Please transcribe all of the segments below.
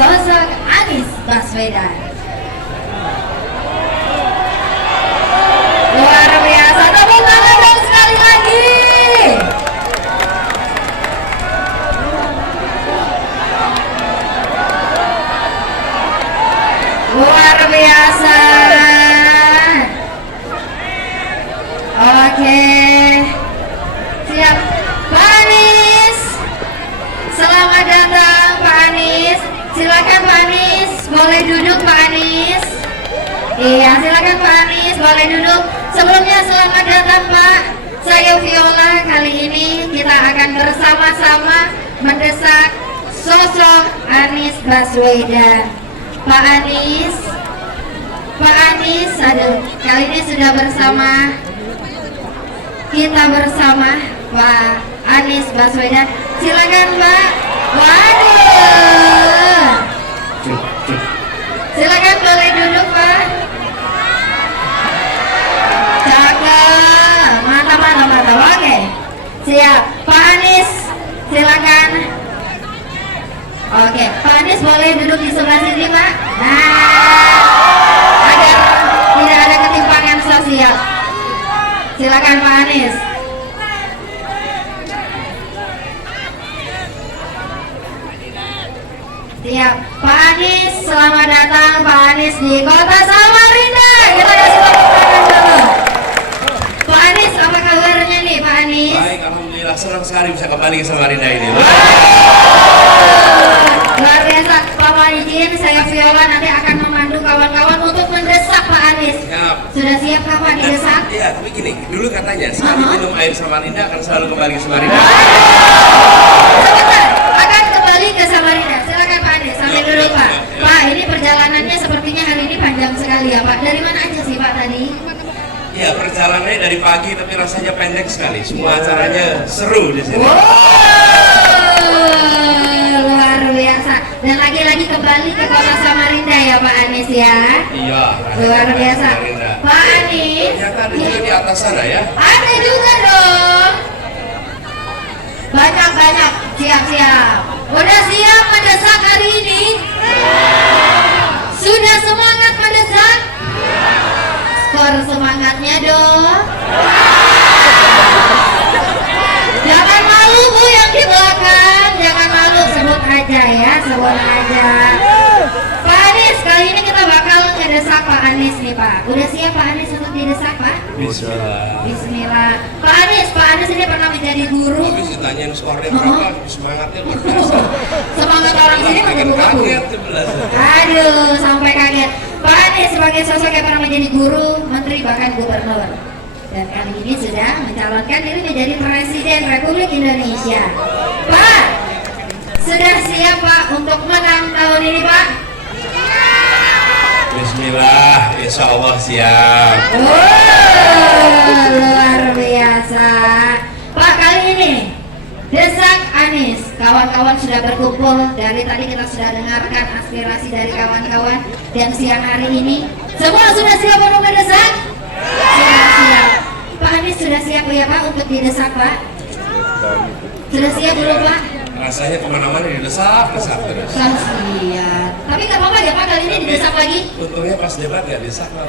sosok Anies Baswedan. Luar biasa, tepuk tangan dong sekali lagi. silakan Pak Anies, boleh duduk Pak Anies. Iya, silakan Pak Anies, boleh duduk. Sebelumnya selamat datang Pak. Saya Viola, kali ini kita akan bersama-sama mendesak sosok Anies Baswedan. Pak Anies, aduh, kali ini sudah bersama kita bersama Pak Anies Baswedan. Silakan Pak. Waduh. Silakan boleh duduk Pak. Cakep. Mantap. Oke. Siap. Pak Anies, silakan. Oke, Pak Anies boleh duduk di sebelah sini Pak. Nah, agar tidak ada ketimpangan sosial. Silakan Pak Anies. Siap, Pak Anies, selamat datang Pak Anies di Kota Samarinda. Kita kasih tepuk tangan dulu. Pak Anies, apa kabarnya nih Pak Anies? Baik, alhamdulillah, senang sekali bisa kembali ke Samarinda ini. Luar biasa, Pak Wajin, saya Viola nanti akan memandu kawan-kawan untuk mendesak Pak Anies. Siap. Sudah siap Pak didesak? Iya, tapi gini, dulu katanya sekali minum air Samarinda akan selalu kembali ke Samarinda. Sebentar, akan kembali ke Samarinda. Silakan Pak Anies, sampai dulu Pak. Pak, ini perjalanannya sepertinya hari ini panjang sekali ya Pak. Dari mana aja sih Pak tadi? Iya, perjalanannya dari pagi tapi rasanya pendek sekali. Semua acaranya seru di sini. Luar biasa. Dan lagi-lagi kembali ke Kota Samarinda ya Pak Anies ya. Iya. Luar biasa. Samarinda. Pak Anies. Ternyata ada juga di atas sana ya. Ada juga dong. Banyak. Siap. Udah siap mendesak hari ini? Sudah semangat mendesak? Skor semangatnya dong. Jangan malu Bu yang di belakang, jangan malu, sebut aja ya, sebut aja. Pak Anies, kali ini kita bakal ngedesak Pak Anies nih Pak. Udah siap Pak Anies untuk didesak Pak? Bismillah. Pak Anies ini pernah menjadi guru. Habis ditanyain skornya berapa, semangatnya luar biasa. Semangat orang sini menggebu-gebu. Kaget tuh belasan. Aduh, sampai kaget. Pak Anies sebagai sosok yang pernah menjadi guru, menteri bahkan gubernur. Dan kali ini sudah mencalonkan diri menjadi Presiden Republik Indonesia. Pak, sudah siap Pak untuk menang tahun ini Pak? Bismillah, insya Allah siap. Luar biasa. Pak, kali ini desak Anies, kawan-kawan sudah berkumpul. Dari tadi kita sudah dengarkan aspirasi dari kawan-kawan. Dan siang hari ini semua sudah siap untuk mendesak? Sudah siap. Pak Anies sudah siap ya Pak untuk didesak Pak? Sudah siap belum Pak? Rasanya kemana-mana didesak terus. Kasian. Tapi nggak apa-apa ya Pak, kali ini didesak lagi? Untungnya pas debat nggak desak malah.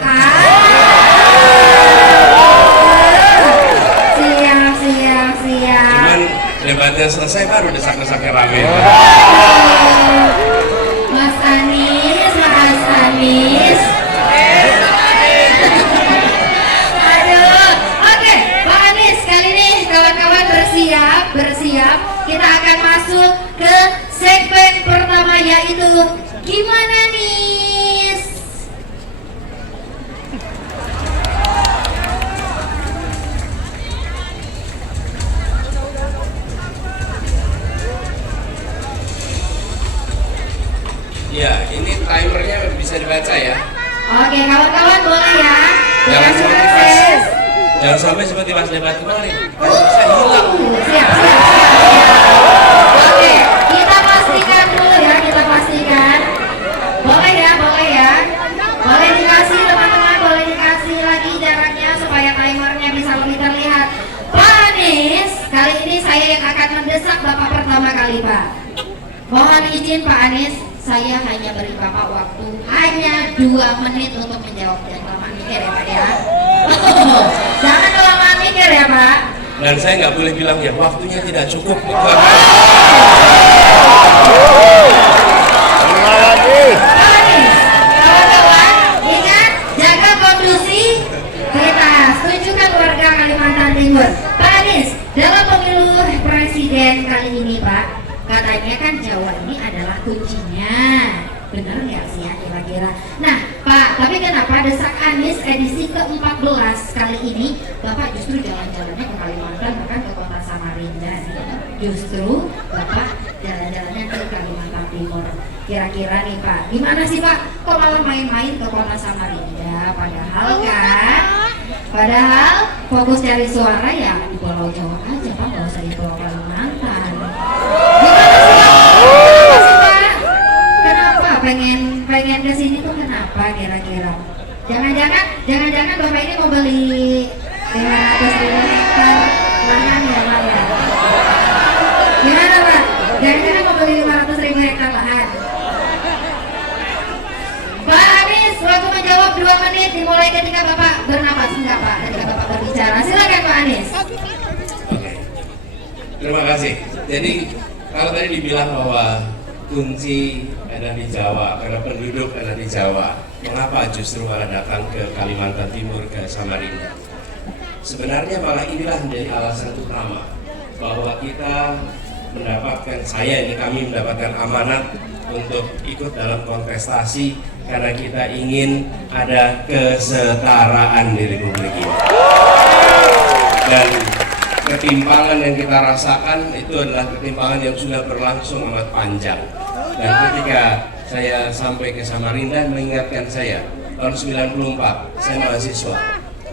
Siap. Cuman debatnya selesai baru desak-desaknya rame. Mas Anies. Aduh, oke, Pak Anies, kali ini kawan-kawan bersiap. Kita akan masuk ke segmen pertama yaitu Gimana Nis? Ya, ini timernya bisa dibaca ya. Oke, kawan-kawan boleh ya. Jangan Dengan sampai sukses. Jangan sampai seperti pas debat kemarin. Saya hilang. Siap. Oke, kita pastikan dulu ya, Boleh ya. Boleh dikasih teman-teman, boleh dikasih lagi jaraknya supaya timernya bisa lebih terlihat. Pak Anies, kali ini saya yang akan mendesak Bapak pertama kali Pak. Mohon izin Pak Anies, saya hanya beri Bapak waktu hanya 2 menit untuk menjawab. Jangan kelamaan mikir ya Pak ya. Jangan kelamaan mikir ya Pak. Dan saya nggak boleh bilang ya waktunya tidak cukup. Kawan-kawan, ingat jaga kondusivitas. Tunjukkan warga Kalimantan Timur. Pak Anies, dalam pemilu presiden kali ini Pak, katanya kan Jawa ini adalah kuncinya. Bener nggak sih ya kira-kira? Nah Pak, tapi kenapa Desak Anies edisi ke-14 kali ini Bapak justru jalan-jalannya ke Kalimantan bukan ke kota Samarinda nih? Justru Bapak jalan-jalannya ke Kalimantan Timur. Kira-kira nih Pak, gimana sih Pak? Kok malah main-main ke kota Samarinda? Padahal fokus cari suara ya di Pulau Jawa aja Pak, nggak usah di Pulau Kalimantan. Gimana sih Pak? Kenapa pengen kesini tuh kenapa kira-kira? Jangan-jangan Bapak ini mau beli 500.000 hektar lahan ya Pak ya? Gimana Pak? Jangan-jangan mau beli 500.000 hektar lahan? Pak Anies, waktu menjawab 2 menit dimulai ketika Bapak bernapas. Enggak Pak, ketika Bapak berbicara. Silakan Pak Anies. Oke. Terima kasih. Jadi kalau tadi dibilang bahwa kunci ada di Jawa, karena penduduk ada di Jawa, mengapa justru malah datang ke Kalimantan Timur, ke Samarinda? Sebenarnya malah inilah menjadi alasan utama bahwa kita kami mendapatkan amanat untuk ikut dalam kontestasi karena kita ingin ada kesetaraan di Republik ini. Dan ketimpangan yang kita rasakan itu adalah ketimpangan yang sudah berlangsung amat panjang. Dan ketika saya sampai ke Samarinda mengingatkan saya, tahun 94 saya mahasiswa.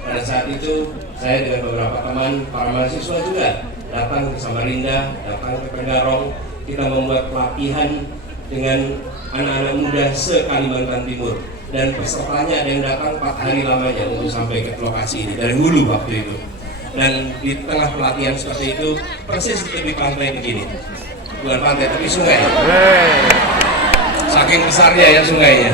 Pada saat itu saya dengan beberapa teman para mahasiswa juga datang ke Samarinda, datang ke Tenggarong. Kita membuat pelatihan dengan anak-anak muda se-Kalimantan Timur, dan pesertanya ada yang datang 4 hari lamanya untuk sampai ke lokasi ini dari hulu waktu itu. Dan di tengah pelatihan seperti itu persis di tepi pantai begini, bukan pantai tapi sungai, saking besarnya ya sungainya,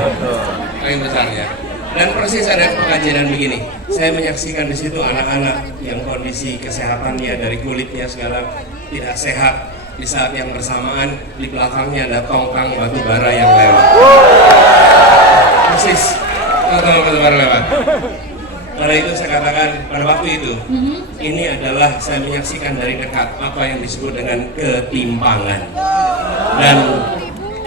saking besarnya. Dan persis ada pengajaran begini, saya menyaksikan di situ anak-anak yang kondisi kesehatannya dari kulitnya sekarang tidak sehat. Di saat yang bersamaan di belakangnya ada tongkang batu bara yang lewat. Persis tongkang batu bara lewat. Karena itu saya katakan pada waktu itu, ini adalah saya menyaksikan dari dekat apa yang disebut dengan ketimpangan. Dan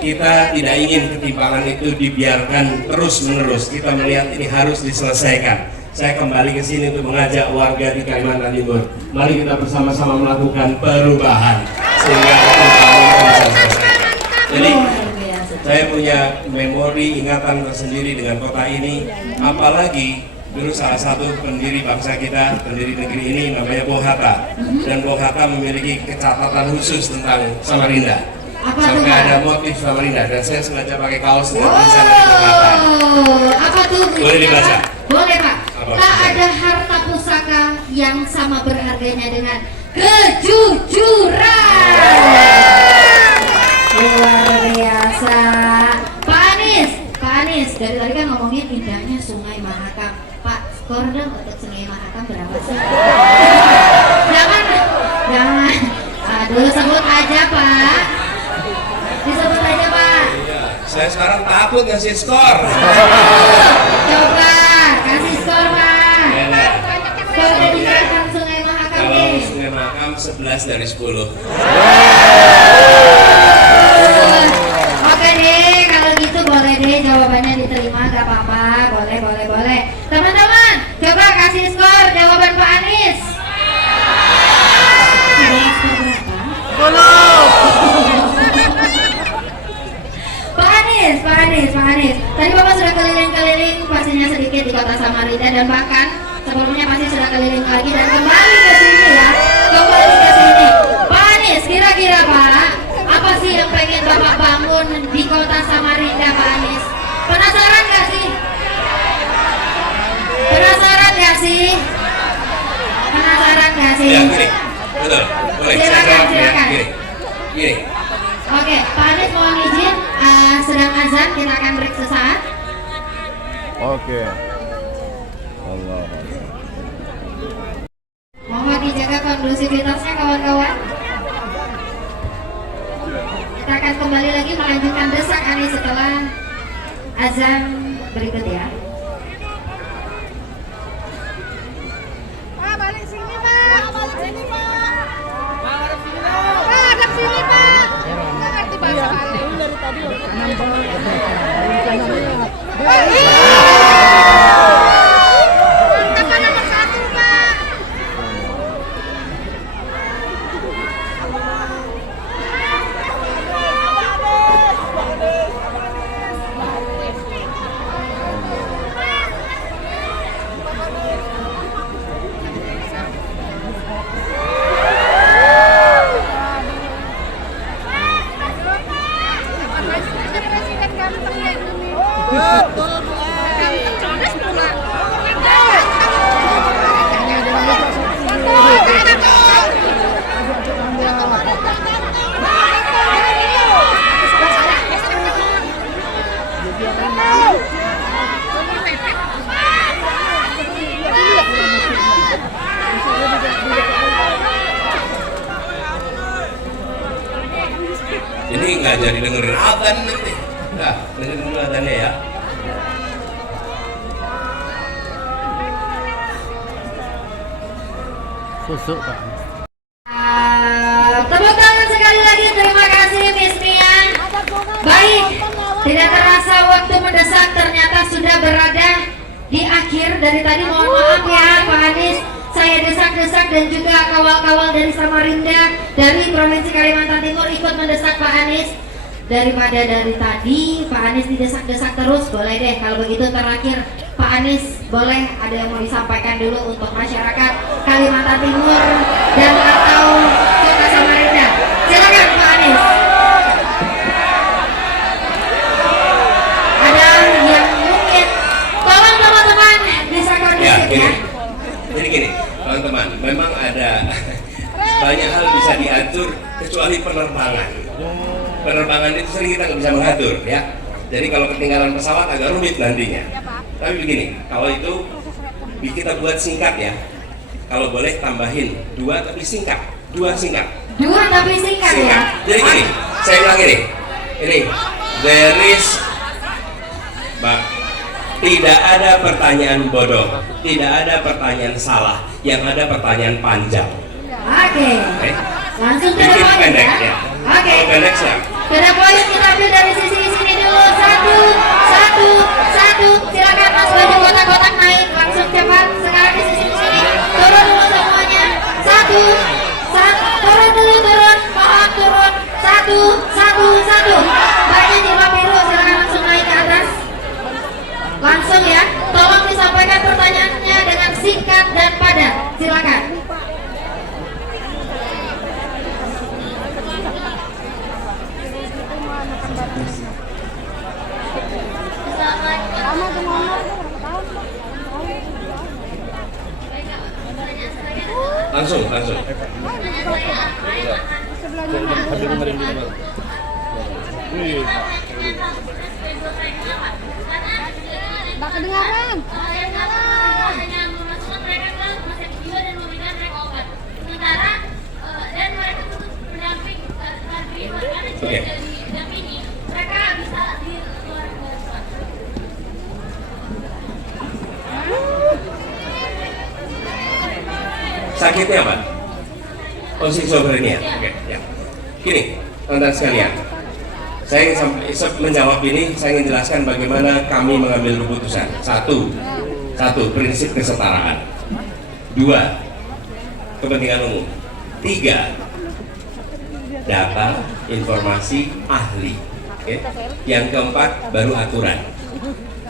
kita tidak ingin ketimpangan itu dibiarkan terus-menerus. Kita melihat ini harus diselesaikan. Saya kembali ke sini untuk mengajak warga di Kalimantan Timur. Mari kita bersama-sama melakukan perubahan sehingga ketimpangan itu bisa selesai. Jadi saya punya memori ingatan tersendiri dengan kota ini. Apalagi dulu salah satu pendiri bangsa kita, pendiri negeri ini namanya Bung Hatta. Dan Bung Hatta memiliki catatan khusus tentang Samarinda. Sampai ada motif Samarinda dan saya sengaja pakai kaos dengan tulisan dari Bung Hatta. Apa tuh? Boleh dibaca? Boleh Pak. Tak ada harta pusaka yang sama berharganya dengan kejujuran. Luar biasa. Pak Anies, dari tadi kan ngomongin indahnya Sungai Mahakam. Pak, skor dong untuk Sungai Mahakam berapa sih? Jangan. Aduh, sebut aja Pak. Disebut aja Pak. Saya sekarang takut ngasih skor. Coba kasih skor Pak. Skor dari belakang Sungai Mahakam. Kalau Sungai Mahakam 11 dari 10. Oke deh, kalau gitu boleh deh jawabannya diterima, gak apa-apa. Boleh. Teman-teman, coba kasih skor jawaban Pak Anies. Skor berapa? Pak Anies. Tadi Bapak sudah keliling-keliling pastinya sedikit di kota Samarinda dan bahkan sebelumnya pasti sudah keliling lagi dan kembali ke sini ya. Pak Anies, kira-kira Pak, apa sih yang pengen Bapak bangun di kota Samarinda Pak Anies? Penasaran gak sih? Ya, gini. Betul. Boleh. Silakan. Gini. Oke, Pak Anies mohon izin, sedang azan, kita akan break sesaat. Oke. Allah. Mohon dijaga kondusivitasnya kawan-kawan. Kita akan kembali lagi melanjutkan Desak Anies setelah azan berikut ya. Pak, balik sini Pak. Hadap sini Pak. Nggak ngerti bahasa kali. Dari tadi Ini nggak jadi dengerin adzan nanti. Nah, dengerin dulu adzannya ya. Susuk Pak. Tepuk tangan sekali lagi, terima kasih Miss Mia. Baik, tidak terasa waktu mendesak, ternyata sudah berada di akhir. Dari tadi mohon maaf ya Pak Anies, saya desak-desak dan juga kawal-kawal dari Samarinda dari Provinsi Kalimantan Timur ikut mendesak Pak Anies. Daripada dari tadi Pak Anies didesak-desak terus, boleh deh kalau begitu terakhir Pak Anies boleh ada yang mau disampaikan dulu untuk masyarakat Kalimantan Timur dan atau Kota Samarinda. Silakan Pak Anies. Ada yang mungkin, tolong teman-teman bisa kondusif ya. Jadi gini, teman-teman, memang ada banyak hal bisa diatur kecuali penerbangan. Penerbangan itu sering kita nggak bisa mengatur ya. Jadi kalau ketinggalan pesawat agak rumit nantinya. Tapi begini, kalau itu kita buat singkat ya. Kalau boleh tambahin 2 tapi singkat, 2 singkat. 2 tapi singkat ya. Jadi gini, saya bilang ini, there is, tidak ada pertanyaan bodoh, tidak ada pertanyaan salah, yang ada pertanyaan panjang. Oke. Langsung ke Bikin depan pendek ya. ya. Oke. Kalau pendek siap. Sudah poin kita ambil dari sisi sini dulu. Satu. Silakan Mas baju kotak-kotak naik langsung cepat. Sekarang di sisi sini. Turun dulu semuanya. Satu. Turun dulu turun. Mohon turun. Satu. Banyak jilbab biru. Silakan langsung naik ke atas. Langsung ya. Tolong disampaikan pertanyaannya dengan singkat dan padat. Silakan. Langsung. Nggak kedengaran. Oke. Sakitnya apa? Oh, schizophrenia. Oke, ya. Gini, teman-teman sekalian. Saya ingin menjawab ini, saya ingin jelaskan bagaimana kami mengambil keputusan. Satu, prinsip kesetaraan. 2, kepentingan umum. 3, data, informasi, ahli. Oke. Yang keempat, baru aturan.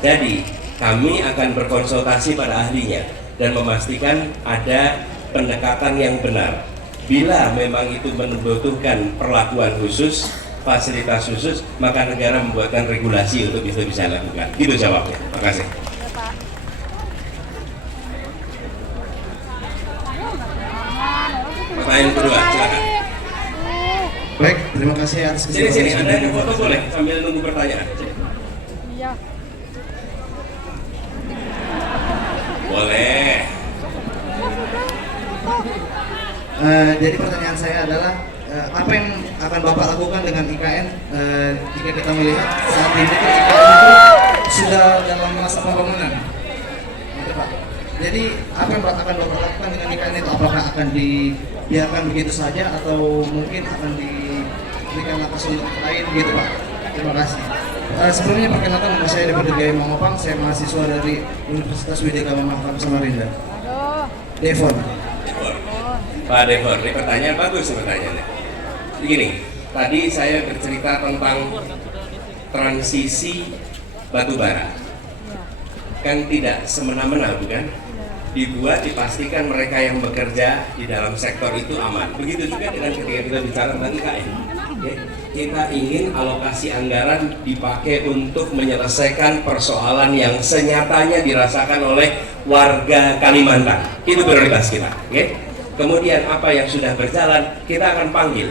Jadi, kami akan berkonsultasi pada ahlinya dan memastikan ada pendekatan yang benar. Bila memang itu membutuhkan perlakuan khusus, fasilitas khusus, maka negara membuatkan regulasi untuk itu bisa lakukan. Gitu jawabnya. Makasih. Pertanyaan kedua, silakan. Baik, terima kasih atas Sini, Anda yang foto boleh sambil nunggu pertanyaan. Iya. Boleh. Jadi pertanyaan saya adalah apa yang akan Bapak lakukan dengan IKN jika kita melihat saat ini IKN itu sudah dalam masa pembangunan, gitu Pak. Jadi apa yang akan Bapak lakukan dengan IKN itu? Apakah akan dibiarkan begitu saja atau mungkin akan diberikan langkah solusi lain, gitu Pak? Terima kasih. Sebelumnya perkenalkan nama saya Devon Gaya Mangopang, saya mahasiswa dari Universitas Widya Mahkamah Samarinda. Devon. Pak Devon, ini pertanyaan bagus pertanyaannya. Begini, tadi saya bercerita tentang transisi batubara. Kan tidak semena-mena, bukan? Dibuat, dipastikan mereka yang bekerja di dalam sektor itu aman. Begitu juga dengan ketika kita bicara tentang IKN. Ya, kita ingin alokasi anggaran dipakai untuk menyelesaikan persoalan yang senyatanya dirasakan oleh warga Kalimantan. Itu prioritas kita. Okay? Kemudian apa yang sudah berjalan, kita akan panggil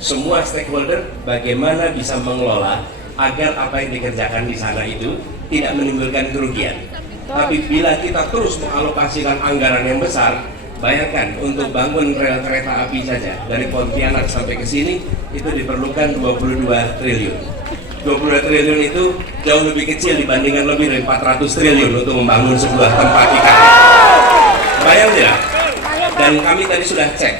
semua stakeholder bagaimana bisa mengelola agar apa yang dikerjakan di sana itu tidak menimbulkan kerugian. Tapi bila kita terus mengalokasikan anggaran yang besar, Bayangkan untuk bangun rel kereta api saja dari Pontianak sampai ke sini itu diperlukan 22 triliun. 22 triliun itu jauh lebih kecil dibandingkan lebih dari 400 triliun untuk membangun sebuah tempat IKN. Bayang tidak? Dan kami tadi sudah cek.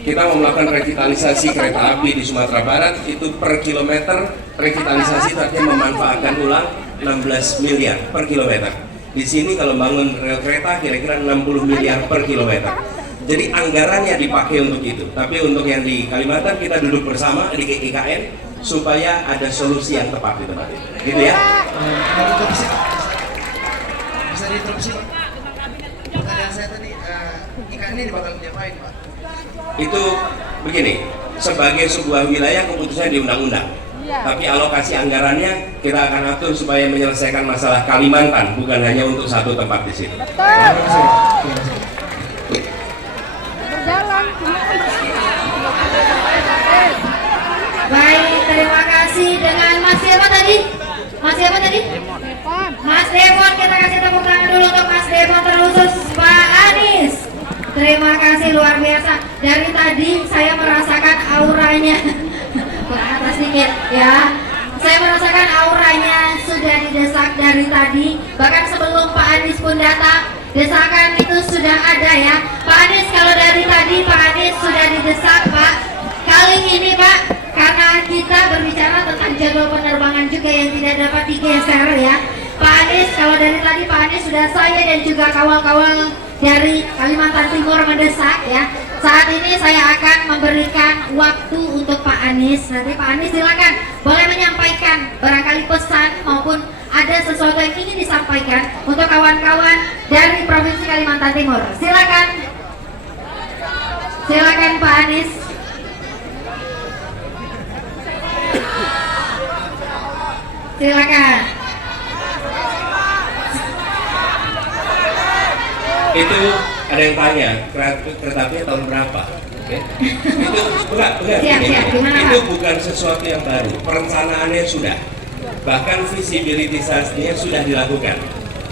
Kita mau melakukan revitalisasi kereta api di Sumatera Barat itu per kilometer revitalisasi itu artinya memanfaatkan ulang 16 miliar per kilometer. Di sini kalau bangun rel kereta kira-kira 60 miliar per kilometer. Jadi anggarannya dipakai untuk itu. Tapi untuk yang di Kalimantan kita duduk bersama di IKN supaya ada solusi yang tepat di tempat itu. Gitu ya? Bisa diinterupsi Pak? Pertanyaan saya tadi, IKN ini bakal diapain Pak? Itu begini, sebagai sebuah wilayah keputusan di undang-undang. Tapi alokasi anggarannya kita akan atur supaya menyelesaikan masalah Kalimantan, bukan hanya untuk satu tempat di sini. Betul. Berjalan. Baik, terima kasih dengan Mas siapa tadi? Mas siapa tadi? Mas Devon, kita kasih tepuk tangan dulu untuk Mas Devon terkhusus Pak Anies. Terima kasih luar biasa. Dari tadi saya merasakan auranya. Ke atas sedikit ya. Saya merasakan auranya sudah didesak dari tadi. Bahkan sebelum Pak Anies pun datang, desakan itu sudah ada ya. Pak Anies, kalau dari tadi Pak Anies sudah didesak Pak. Kali ini Pak, karena kita berbicara tentang jadwal penerbangan juga yang tidak dapat digeser ya. Pak Anies, kalau dari tadi Pak Anies sudah saya dan juga kawal-kawal dari Kalimantan Timur mendesak ya. Saat ini saya akan memberikan waktu untuk Pak Anies. Nanti Pak Anies silakan boleh menyampaikan barangkali pesan maupun ada sesuatu yang ingin disampaikan untuk kawan-kawan dari Provinsi Kalimantan Timur. Silakan. Silakan Pak Anies. Silakan. Itu ada yang tanya kereta apinya tahun berapa? Oke. Itu bukan Siap, gimana, itu Pak? bukan sesuatu yang baru. Perencanaannya sudah, bahkan visibilitasnya sudah dilakukan.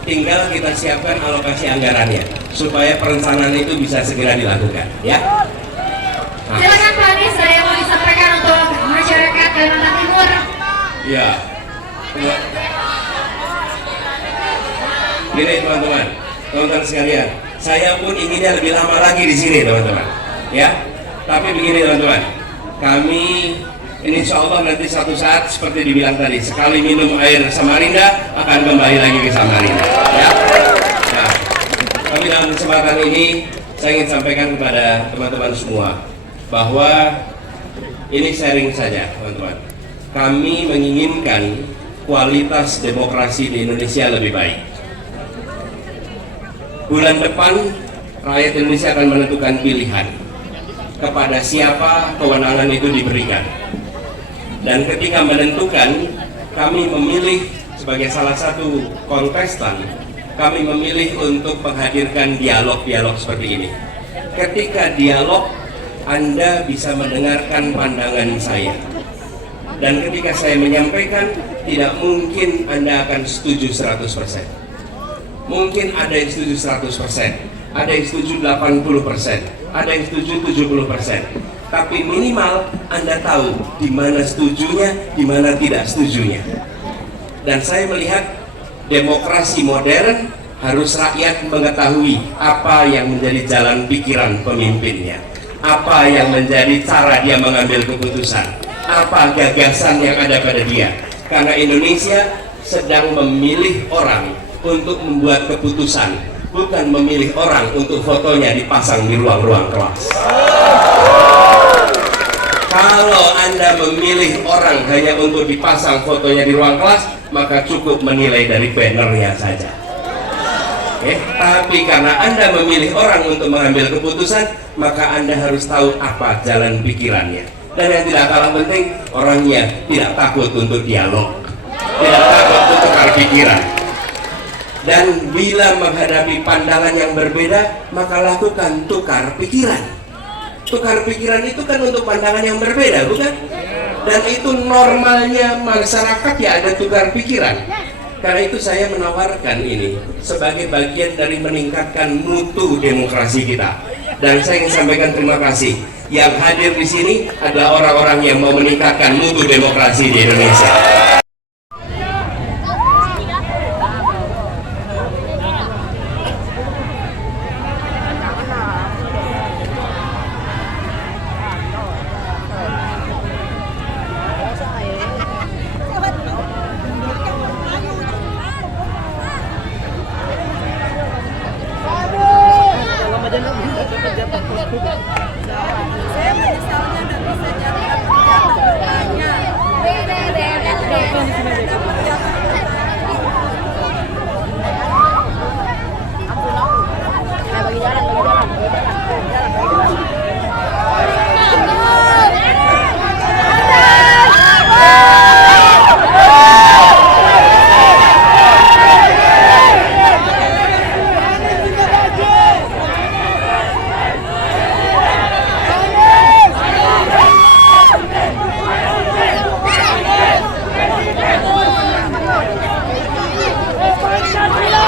Tinggal kita siapkan alokasi anggarannya supaya perencanaan itu bisa segera dilakukan. Ya. Nah. Silakan Pak Anies, ada yang mau disampaikan untuk masyarakat Kalimantan Timur? Ya. Gini teman-teman sekalian, saya pun inginnya lebih lama lagi di sini teman-teman. Ya, tapi begini teman-teman, kami insya Allah nanti satu saat seperti dibilang tadi, sekali minum air Samarinda akan kembali lagi ke Samarinda. Ya. Nah, tapi dalam kesempatan ini saya ingin sampaikan kepada teman-teman semua bahwa ini sharing saja teman-teman. Kami menginginkan kualitas demokrasi di Indonesia lebih baik. Bulan depan rakyat Indonesia akan menentukan pilihan kepada siapa kewenangan itu diberikan. Dan ketika menentukan, kami memilih sebagai salah satu kontestan, kami memilih untuk menghadirkan dialog-dialog seperti ini. Ketika dialog, Anda bisa mendengarkan pandangan saya. Dan ketika saya menyampaikan, tidak mungkin Anda akan setuju 100%. Mungkin ada yang setuju 100%, ada yang setuju 80%, ada yang setuju 70%. Tapi minimal Anda tahu di mana setujunya, di mana tidak setujunya. Dan saya melihat demokrasi modern harus rakyat mengetahui apa yang menjadi jalan pikiran pemimpinnya, apa yang menjadi cara dia mengambil keputusan, apa gagasan yang ada pada dia. Karena Indonesia sedang memilih orang untuk membuat keputusan, bukan memilih orang untuk fotonya dipasang di ruang-ruang kelas. Kalau Anda memilih orang hanya untuk dipasang fotonya di ruang kelas, maka cukup menilai dari bannernya saja. Tapi karena Anda memilih orang untuk mengambil keputusan, maka Anda harus tahu apa jalan pikirannya. Dan yang tidak kalah penting, orangnya tidak takut untuk dialog, tidak takut untuk tukar pikiran. Dan bila menghadapi pandangan yang berbeda, maka lakukan tukar pikiran. Tukar pikiran itu kan untuk pandangan yang berbeda, bukan? Dan itu normalnya masyarakat ya, ada tukar pikiran. Karena itu saya menawarkan ini sebagai bagian dari meningkatkan mutu demokrasi kita. Dan saya ingin sampaikan terima kasih. Yang hadir di sini adalah orang-orang yang mau meningkatkan mutu demokrasi di Indonesia. Saya menyesalnya tidak bisa jatuh jatuhnya. Pancasila!